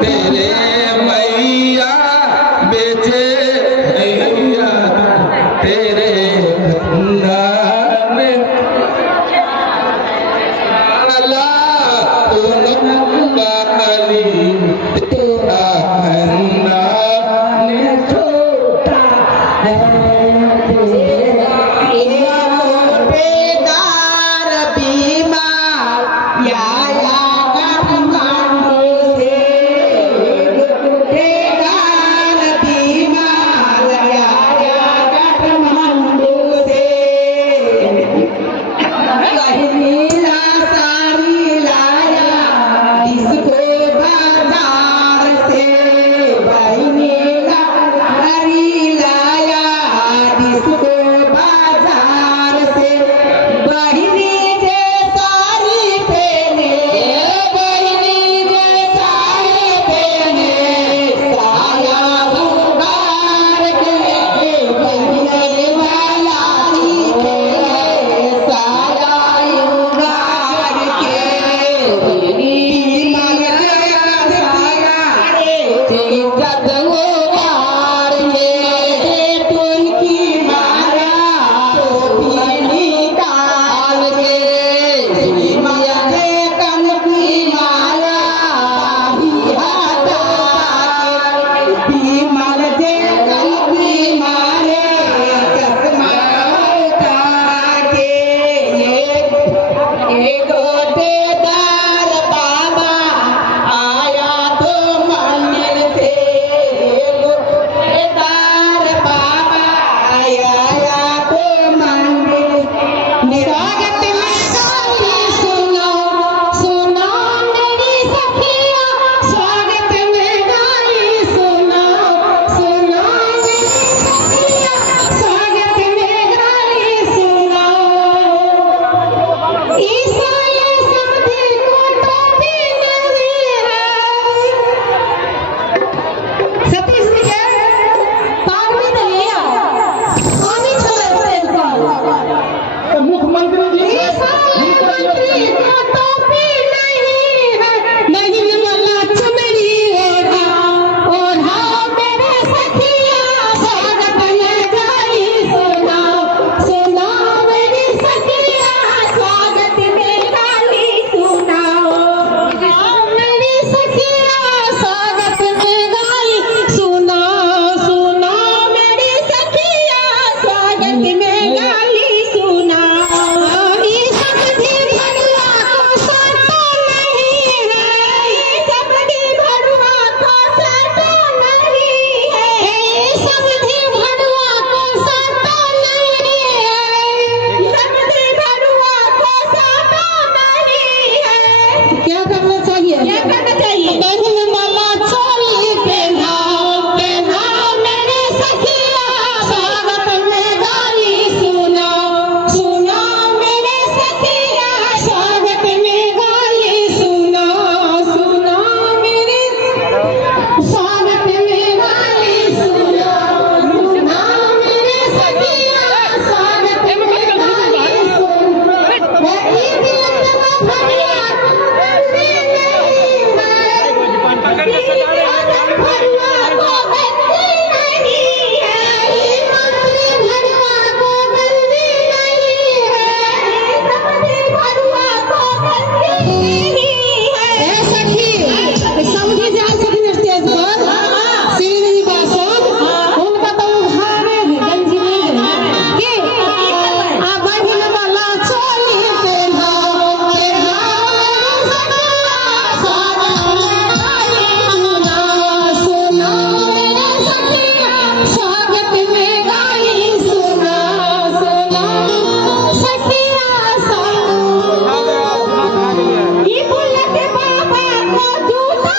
तेरे मैया बेचे मैया तेरे नाम अल्लाह तो नबी तेरा नाम छोटा है बेदार बीमार या काठमांडू से बेदार बीमार या काठमांडू से नीला साड़ी लाया इसको बाजार से भाई नीला साड़ी लाया इसको बाजार से बहिनी जे साड़ी पहने बहिनी जे साड़ी पहने साया उगार के बहिनी वाला पहने साया उगार के बीमार साया चिकत उगार के टुनकी मारा टोपी निकाल के माया के कन की मारा हटा के बीमार जे कन की मारे चश्मा उतार के एक बेदार बाबा आया तो मंदिर से बेदार बाबा आया तो मंदिर स्वागत में गाली सुनो सुनो मेरी सखिया स्वागत में गाली सुनो सुनो मेरी सखिया स्वागत में गाली सुनो ईसाई समझे को टोपी नहीं है सतीश जी के पार भी नहीं है आनी चले स्टेज पर मुख्यमंत्री जी ईसाई मंत्री को टोपी नहीं है नहीं वाला चमड़ी ओढ़ा मेरे सखिया स्वागत में गाली सुनो सुनो मेरी सखिया स्वागत में गाली सुनो मेरी सखिया स्वागत में गाली सुनो सुनो मेरी सखिया स्वागत में गाली सुनो ई समझी भरुआ को साटो नहीं है ई समझी भरुआ को साटो नहीं है ई समझी भरुआ को साटो नहीं है ई समझी भरुआ को साटो नहीं है क्या करना चाहिए बहन माला चोली पहनाओ पहनाओ मेरे सखिया स्वागत में गाली सुनो सुनो मेरे सखिया स्वागत में गाली सुनो सुनो मेरे स्वागत में गाली सुनो सुनो मेरे सखिया स्वागत में गाली सुनो वही दिल में भरिया तुमसे नहीं है भरुआ को गंदी नहीं है मंत्री भरुआ को गंदी नहीं है समझी भरुआ को गंदी नहीं है सखी समझी जाए सखी स्टेज पर सीधी बासों उनका तो उठाने गंजी नहीं के आ बहन वाला चोली पहनाओ पहनाओ स्वागत में गाली सुनो सुनो मेरे सखिया स्वागत में गाली सुनो सुनो सखिया ये बुलेट बाबा को जूता